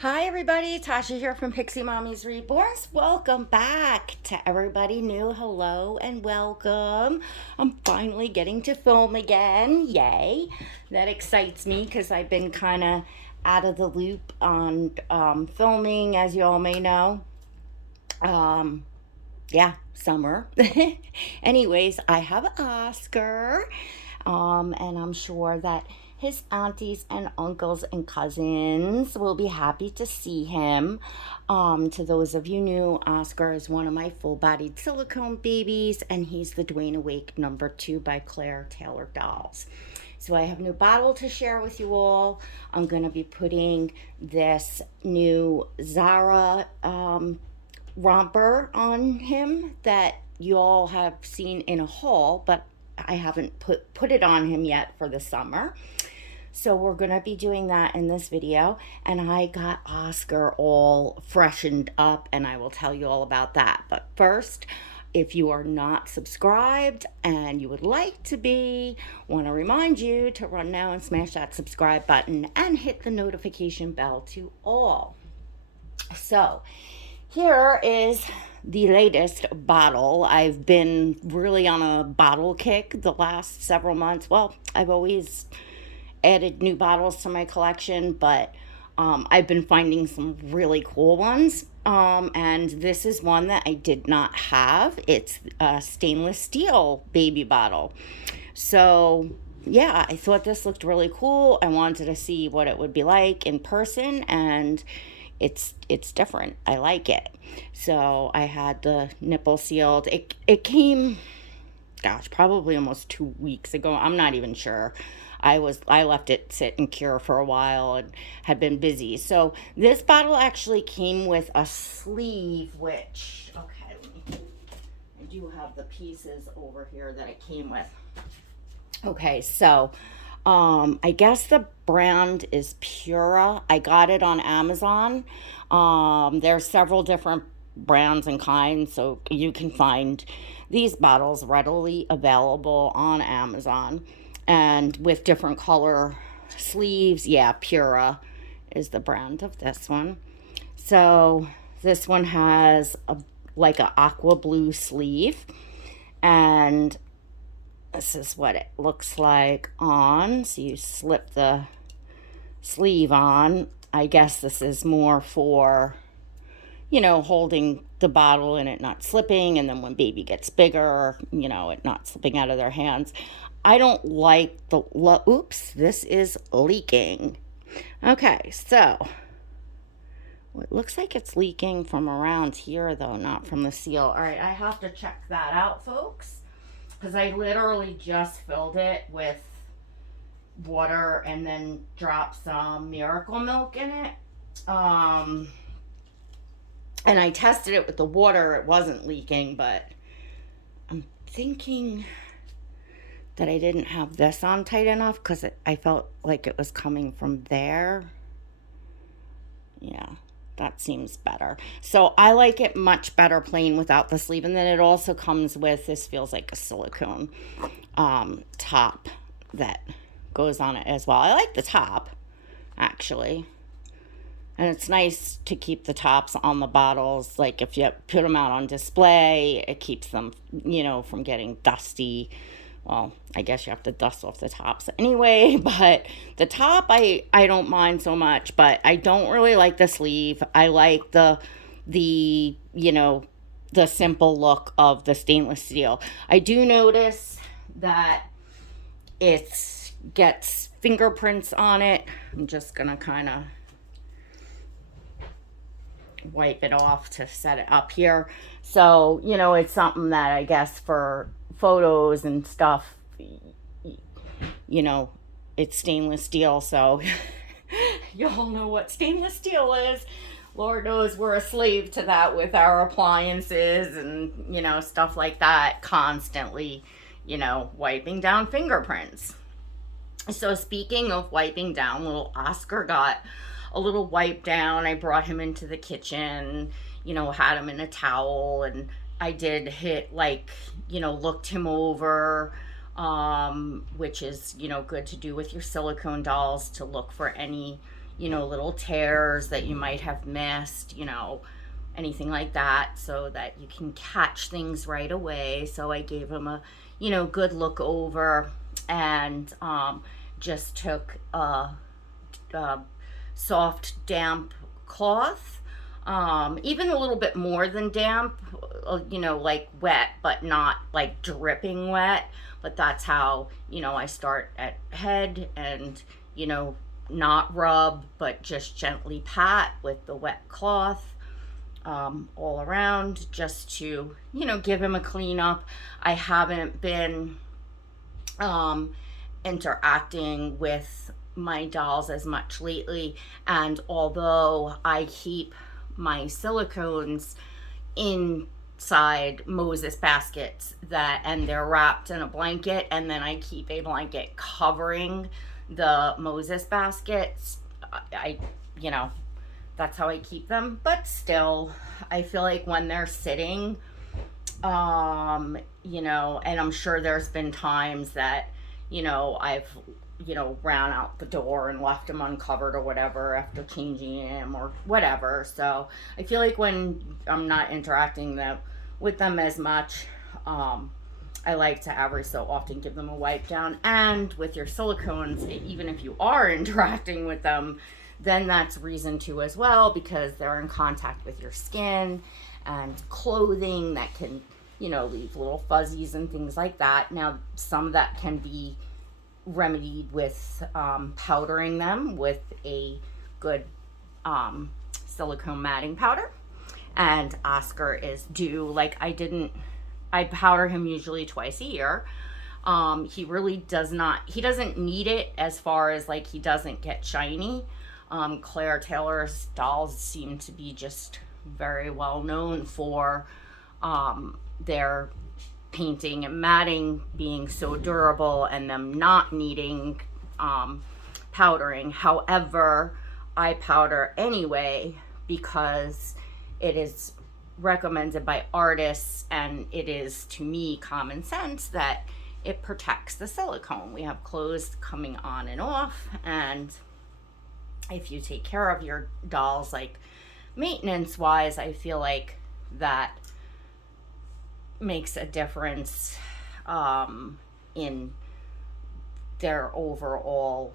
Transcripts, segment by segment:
Hi everybody, Tasha here from Pixie Mommy's Reborns. Welcome back to everybody new. Hello and welcome. I'm finally getting to film again. Yay. That excites me because I've been kind of out of the loop on filming, as you all may know. Um, yeah, summer. Anyways, I have Oscar, and I'm sure that his aunties and uncles and cousins will be happy to see him. To those of you new, Oscar is one of my full-bodied silicone babies, and he's the Dwayne Awake #2 by Claire Taylor Dolls. So I have a new bottle to share with you all. I'm going to be putting this new Zara romper on him that you all have seen in a haul, but I haven't put it on him yet for the summer. So we're going to be doing that in this video, and I got Oscar all freshened up, and I will tell you all about that. But first, if you are not subscribed and you would like to be, want to remind you to run now and smash that subscribe button and hit the notification bell to all. So here is the latest bottle. I've been really on a bottle kick the last several months. Well, I've always added new bottles to my collection, but I've been finding some really cool ones. And this is one that I did not have. It's a stainless steel baby bottle. So yeah, I thought this looked really cool. I wanted to see what it would be like in person, and it's different. I like it. So I had the nipple sealed. It came, gosh, probably almost 2 weeks ago. I'm not even sure. I left it sit and cure for a while and had been busy. So this bottle actually came with a sleeve, which, okay, I do have the pieces over here that it came with. Okay, so I guess the brand is Pura. I got it on Amazon. There's several different brands and kinds, so you can find these bottles readily available on Amazon and with different color sleeves. Yeah, Pura is the brand of this one. So this one has like an aqua blue sleeve, and this is what it looks like on. So you slip the sleeve on. I guess this is more for, holding the bottle and it not slipping, and then when baby gets bigger, it not slipping out of their hands. I don't like the, oops, this is leaking. Okay, so it looks like it's leaking from around here though, not from the seal. All right, I have to check that out, folks, because I literally just filled it with water and then dropped some Miracle Milk in it. And I tested it with the water. It wasn't leaking, but I'm thinking that I didn't have this on tight enough because I felt like it was coming from there. Yeah, that seems better. So I like it much better plain without the sleeve. And then it also comes with, this feels like a silicone top that goes on it as well. I like the top, actually. And it's nice to keep the tops on the bottles. Like if you put them out on display, it keeps them, from getting dusty. Well, I guess you have to dust off the tops anyway, but the top I don't mind so much, but I don't really like the sleeve. I like the simple look of the stainless steel. I do notice that it gets fingerprints on it. I'm just gonna kind of wipe it off to set it up here. So, it's something that I guess for photos and stuff, it's stainless steel, so you all know what stainless steel is. Lord knows we're a slave to that with our appliances and, stuff like that, constantly, wiping down fingerprints. So speaking of wiping down, little Oscar got a little wipe down. I brought him into the kitchen, had him in a towel, and I did hit, looked him over, which is, good to do with your silicone dolls, to look for any, little tears that you might have missed, anything like that, so that you can catch things right away. So I gave him a, good look over, and just took a soft, damp cloth, even a little bit more than damp, like wet, but not like dripping wet. But that's how, I start at head, and, not rub, but just gently pat with the wet cloth all around, just to, give him a clean up. I haven't been interacting with my dolls as much lately, and although I keep my silicones inside Moses baskets, and they're wrapped in a blanket, and then I keep a blanket covering the Moses baskets, I that's how I keep them. But still, I feel like when they're sitting, and I'm sure there's been times that, I've, ran out the door and left him uncovered or whatever after changing him or whatever. So I feel like when I'm not interacting with them as much, I like to every so often give them a wipe down. And with your silicones, even if you are interacting with them, then that's reason to as well, because they're in contact with your skin and clothing that can, leave little fuzzies and things like that. Now, some of that can be remedied with powdering them with a good silicone matting powder. And Oscar is due, I powder him usually twice a year. He really doesn't need it, as far as he doesn't get shiny. Claire Taylor's dolls seem to be just very well known for their painting and matting being so durable, and them not needing powdering. However, I powder anyway, because it is recommended by artists, and it is, to me, common sense that it protects the silicone. We have clothes coming on and off, and if you take care of your dolls, maintenance wise, I feel like that makes a difference in their overall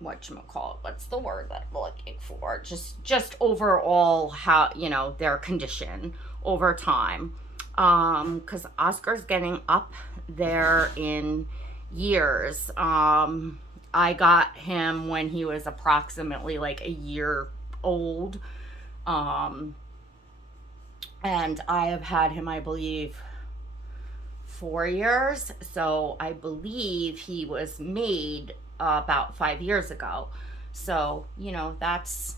what's the word that I'm looking for, just overall, how, their condition over time, because Oscar's getting up there in years. I got him when he was approximately a year old, and I have had him, I believe, 4 years. So I believe he was made about 5 years ago. So, that's,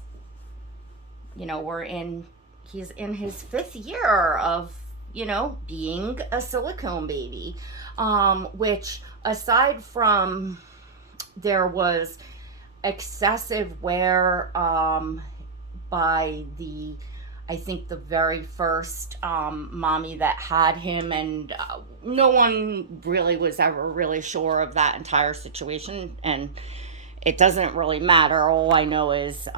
he's in his 5th year of, being a silicone baby, which, aside from there was excessive wear by I think the very first mommy that had him, and no one really was ever really sure of that entire situation, and it doesn't really matter. All I know is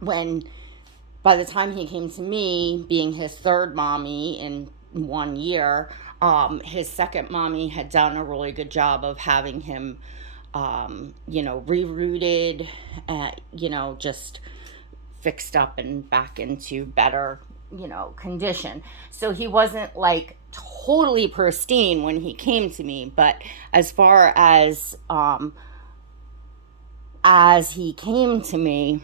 by the time he came to me, being his 3rd mommy in 1 year, his 2nd mommy had done a really good job of having him, rerouted, just fixed up and back into better, condition. So he wasn't totally pristine when he came to me, but as far as he came to me,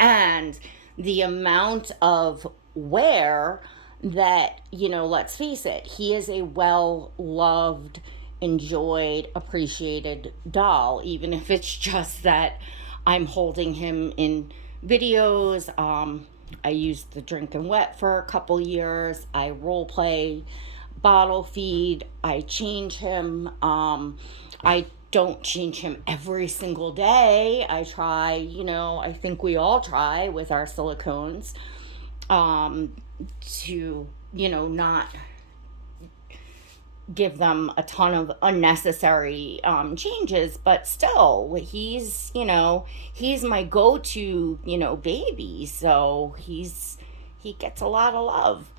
and the amount of wear that, let's face it, he is a well-loved, enjoyed, appreciated doll, even if it's just that I'm holding him in videos. I used the Drink and Wet for a couple years. I role play, bottle feed. I change him. I don't change him every single day. I try, I think we all try with our silicones, to, not give them a ton of unnecessary changes, but still, he's my go-to, baby. So he gets a lot of love.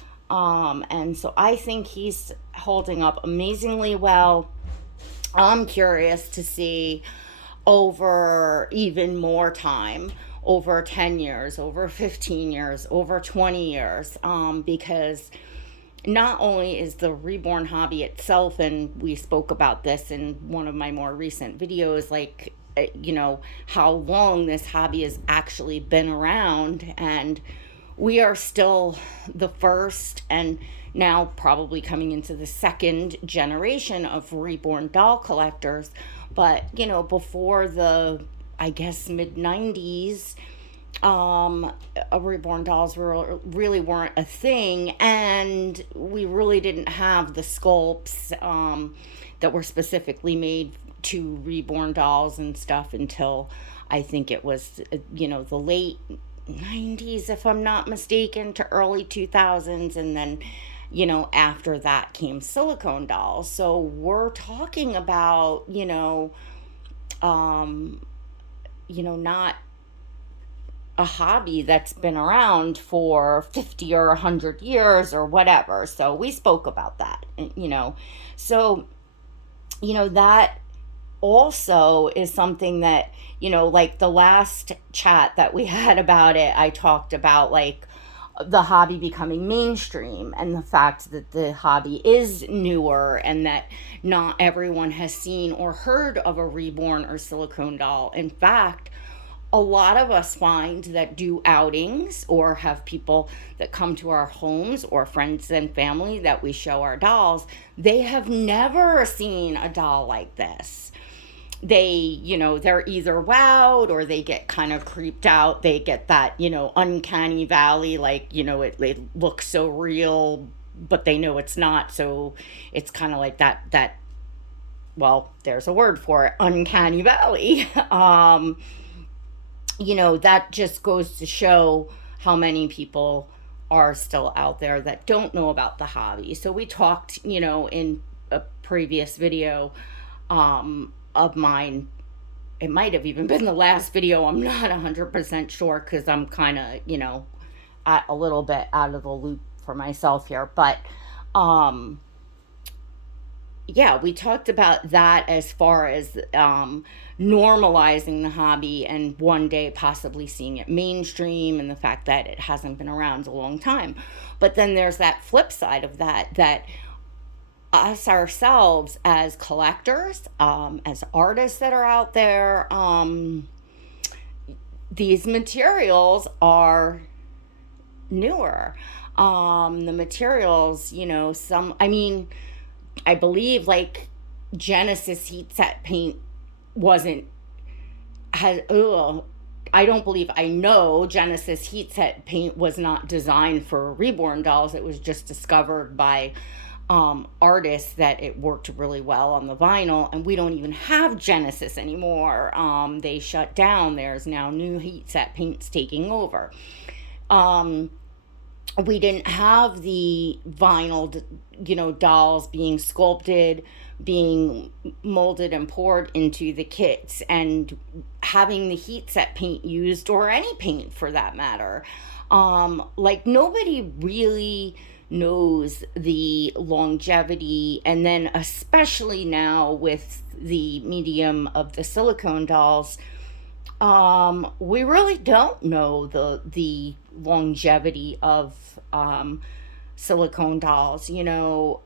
And so I think he's holding up amazingly well. I'm curious to see over even more time, over 10 years, over 15 years, over 20 years, because not only is the reborn hobby itself, and we spoke about this in one of my more recent videos, like, how long this hobby has actually been around, and we are still the first and now probably coming into the second generation of reborn doll collectors. But, before the, I guess, mid 90s, reborn dolls really weren't a thing, and we really didn't have the sculpts that were specifically made to reborn dolls and stuff until I think it was, the late 90s, if I'm not mistaken, to early 2000s. And then, after that came silicone dolls. So we're talking about, not a hobby that's been around for 50 or 100 years or whatever. So we spoke about that, So, that also is something that, like the last chat that we had about it, I talked about like the hobby becoming mainstream and the fact that the hobby is newer and that not everyone has seen or heard of a reborn or silicone doll. In fact, a lot of us find that do outings or have people that come to our homes or friends and family that we show our dolls, they have never seen a doll like this. They're either wowed or they get kind of creeped out. They get that, uncanny valley, like, it looks so real, but they know it's not. So it's kind of like that, well, there's a word for it, uncanny valley. That just goes to show how many people are still out there that don't know about the hobby. So we talked, in a previous video of mine. It might have even been the last video. I'm not 100% sure because I'm kind of, a little bit out of the loop for myself here. But yeah, we talked about that as far as normalizing the hobby and one day possibly seeing it mainstream and the fact that it hasn't been around a long time. But then there's that flip side of that us ourselves as collectors, as artists that are out there, these materials are newer. The materials, I believe like Genesis heat set paint wasn't I don't believe I know Genesis heat set paint was not designed for reborn dolls. It was just discovered by artists that it worked really well on the vinyl, and we don't even have Genesis anymore. They shut down. There's now new heat set paints taking over. We didn't have the vinyl, dolls being sculpted, being molded and poured into the kits, and having the heat set paint used, or any paint for that matter. Like nobody really knows the longevity, and then especially now with the medium of the silicone dolls, we really don't know the longevity of silicone dolls.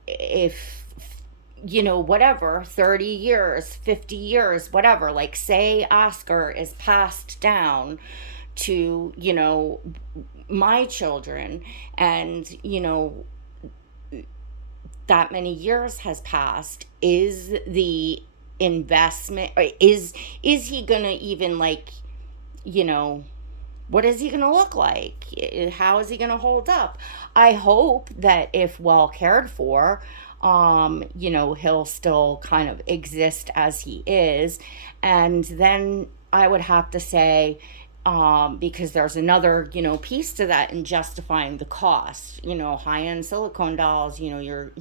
If whatever, 30 years, 50 years, whatever, like say Oscar is passed down to my children, and that many years has passed, is the investment, or is he gonna even what is he gonna look like? How is he gonna hold up? I hope that if well cared for, he'll still kind of exist as he is. And then I would have to say, because there's another, piece to that in justifying the cost, high-end silicone dolls, you're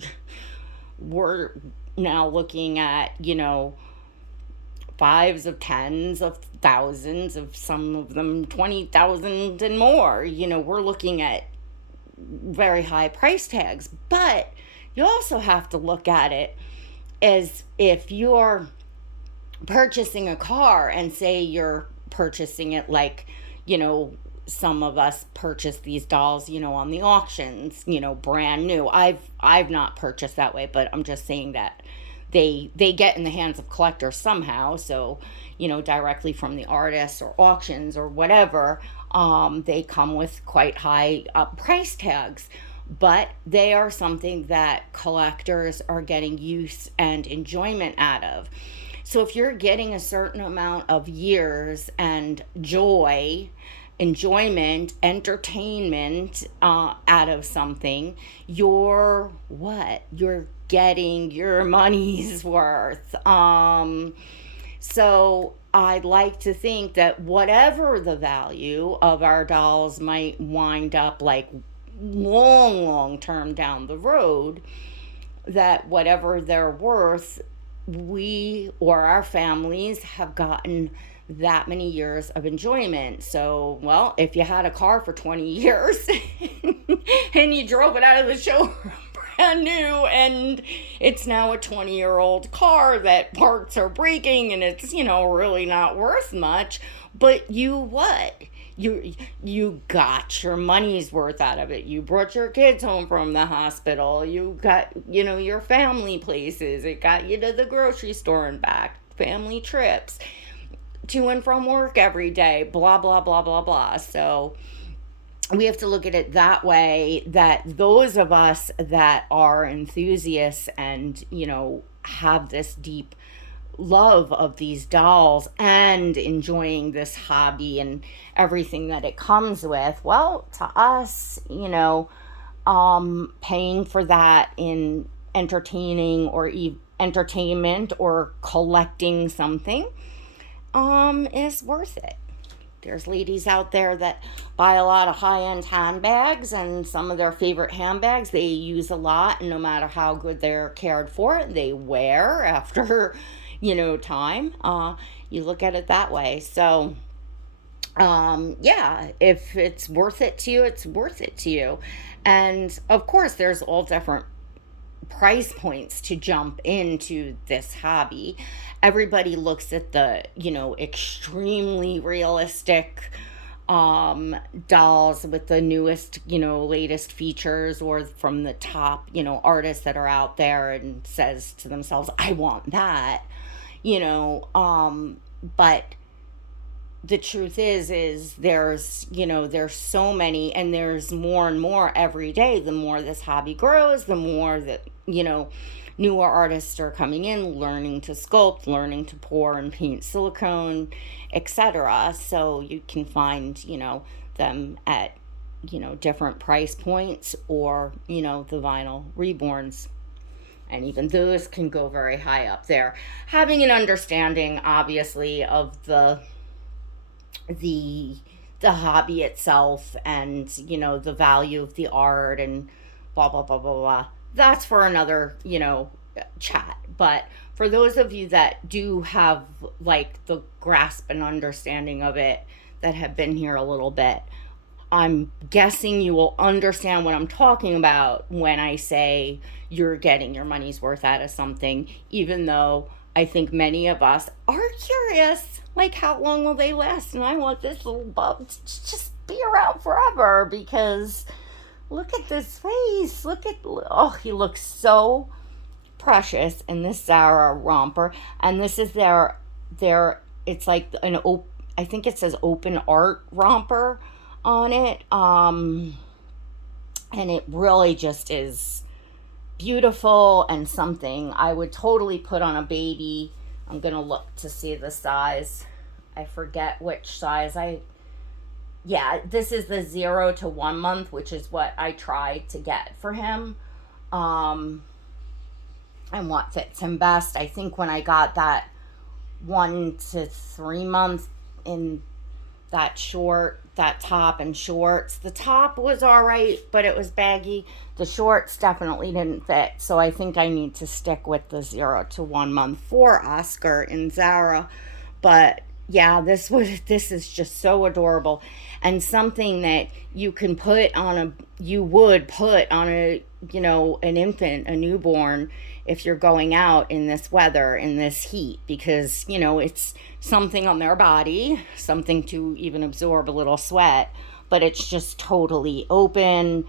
we're now looking at, fives of tens of thousands of, some of them 20,000 and more. We're looking at very high price tags. But you also have to look at it as if you're purchasing a car, and say you're purchasing it like, some of us purchase these dolls, on the auctions, brand new. I've not purchased that way, but I'm just saying that they get in the hands of collectors somehow. So, directly from the artists or auctions or whatever, they come with quite high price tags. But they are something that collectors are getting use and enjoyment out of. So if you're getting a certain amount of years and joy, enjoyment, entertainment out of something, you're what? You're getting your money's worth. So I'd like to think that whatever the value of our dolls might wind up like long term down the road, that whatever they're worth, we or our families have gotten that many years of enjoyment. So, well, if you had a car for 20 years and you drove it out of the showroom brand new, and it's now a 20-year-old car that parts are breaking and it's, really not worth much, but you got your money's worth out of it. You brought your kids home from the hospital. You got, your family places. It got you to the grocery store and back. Family trips to and from work every day. Blah, blah, blah, blah, blah. So we have to look at it that way, that those of us that are enthusiasts and, have this deep love of these dolls and enjoying this hobby and everything that it comes with, well, to us, paying for that in entertainment or collecting something is worth it. There's ladies out there that buy a lot of high-end handbags, and some of their favorite handbags they use a lot, and no matter how good they're cared for, they wear after time. You look at it that way. So yeah, if it's worth it to you, it's worth it to you. And of course there's all different price points to jump into this hobby. Everybody looks at the extremely realistic dolls with the newest latest features, or from the top artists that are out there, and says to themselves, I want that. But the truth is there's so many, and there's more and more every day. The more this hobby grows, the more that newer artists are coming in, learning to sculpt, learning to pour and paint silicone, etc. So you can find them at different price points, or the vinyl reborns, and even those can go very high up there. Having an understanding, obviously, of the hobby itself, and the value of the art, and blah blah blah blah blah. That's for another chat. But for those of you that do have like the grasp and understanding of it, that have been here a little bit, I'm guessing you will understand what I'm talking about when I say you're getting your money's worth out of something, even though I think many of us are curious, like, how long will they last? And I want this little bub to just be around forever, because look at this face. He looks so precious in this Zara romper. And this is their it's like I think it says open art romper on it. And it really just is beautiful, and something I would totally put on a baby. I'm gonna look to see the size. I forget which size this is the 0 to 1 month, which is what I tried to get for him, and what fits him best. I think when I got that 1 to 3 month in that short that top and shorts. The top was all right, but it was baggy. The shorts definitely didn't fit. So I think I need to stick with the 0 to 1 month for Oscar in Zara. But yeah, this is just so adorable, and something that you would put on a, an infant, a newborn, if you're going out in this weather, in this heat, because it's something on their body, something to even absorb a little sweat, but it's just totally open.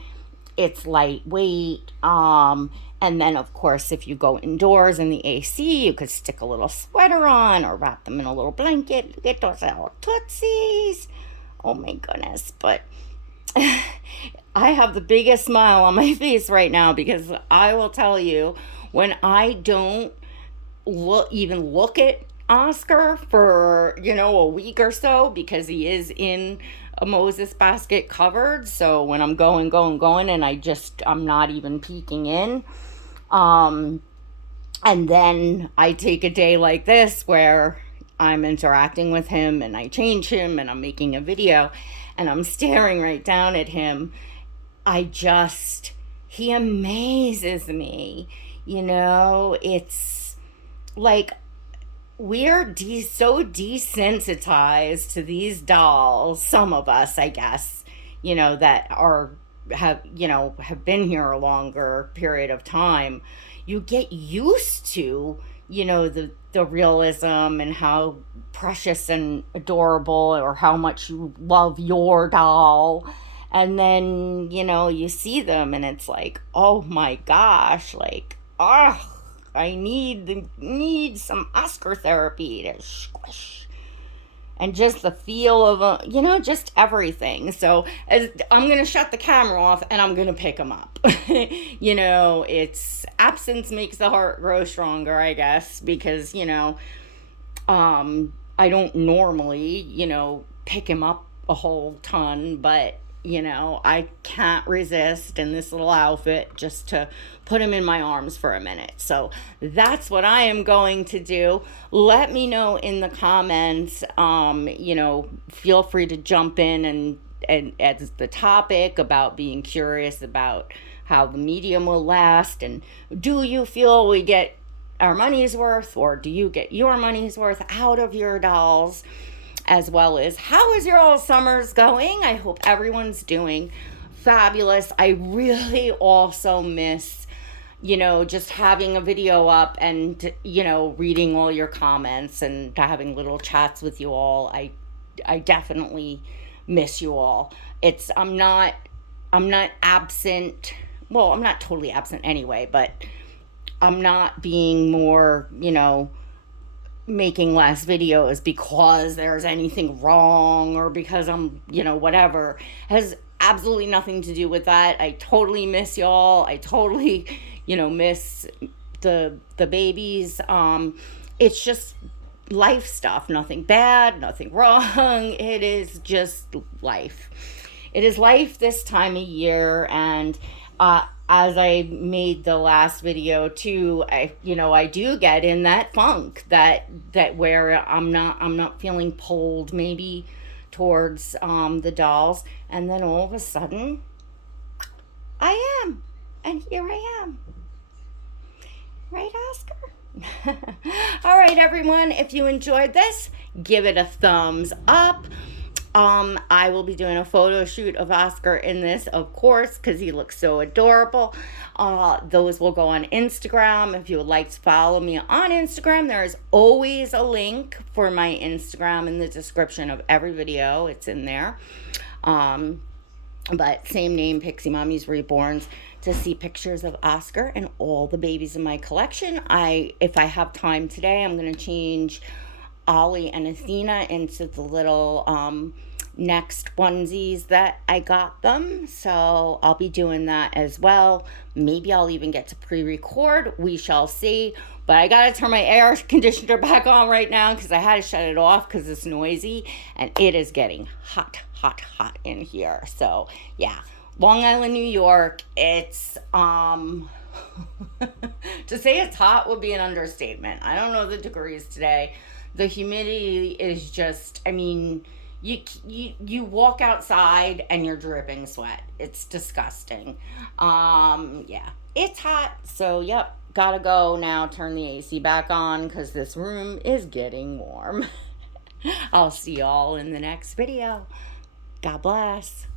It's lightweight. And then, of course, if you go indoors in the AC, you could stick a little sweater on or wrap them in a little blanket. Get those little tootsies. Oh my goodness. But I have the biggest smile on my face right now, because I will tell you, when I don't look at Oscar for, a week or so, because he is in a Moses basket covered. So when I'm going, and I'm not even peeking in. And then I take a day like this where I'm interacting with him and I change him and I'm making a video and I'm staring right down at him. He amazes me. It's like we're so desensitized to these dolls, some of us, I guess, that have been here a longer period of time. You get used to, the realism and how precious and adorable, or how much you love your doll. And then, you see them and it's like, oh my gosh, like, I need some Oscar therapy to squish. And just the feel of just everything. So I'm going to shut the camera off and I'm going to pick them up. It's absence makes the heart grow stronger, I guess, because, I don't normally, pick him up a whole ton, but I can't resist in this little outfit just to put him in my arms for a minute. So that's what I am going to do. Let me know in the comments. Feel free to jump in and as the topic about being curious about how the medium will last, and do you feel we get our money's worth, or do you get your money's worth out of your dolls? As well as, how is your all summers going? I hope everyone's doing fabulous. I really also miss, just having a video up and, reading all your comments and having little chats with you all. I definitely miss you all. I'm not absent. Well, I'm not totally absent anyway, but I'm not being more, making less videos because there's anything wrong, or because I'm, whatever. Has absolutely nothing to do with that. I totally miss y'all. I totally, miss the babies. It's just life stuff. Nothing bad, nothing wrong. It is just life. It is life this time of year. And as I made the last video too, I do get in that funk that where I'm not feeling pulled maybe towards the dolls, and then all of a sudden I am, and here I am. Right, Oscar? All right, everyone, if you enjoyed this, give it a thumbs up. I will be doing a photo shoot of Oscar in this, of course, because he looks so adorable. Those will go on Instagram. If you would like to follow me on Instagram, there is always a link for my Instagram in the description of every video. It's in there. But same name, Pixie Mommy's Reborns, to see pictures of Oscar and all the babies in my collection. If I have time today, I'm going to change Ollie and Athena into the little next onesies that I got them. So I'll be doing that as well. Maybe I'll even get to pre-record. We shall see. But I got to turn my air conditioner back on right now because I had to shut it off because it's noisy. And it is getting hot, hot, hot in here. So yeah, Long Island, New York. It's to say it's hot would be an understatement. I don't know the degrees today. The humidity is just, You walk outside and you're dripping sweat. It's disgusting. Yeah, it's hot. So yep, gotta go now. Turn the AC back on because this room is getting warm. I'll see y'all in the next video. God bless.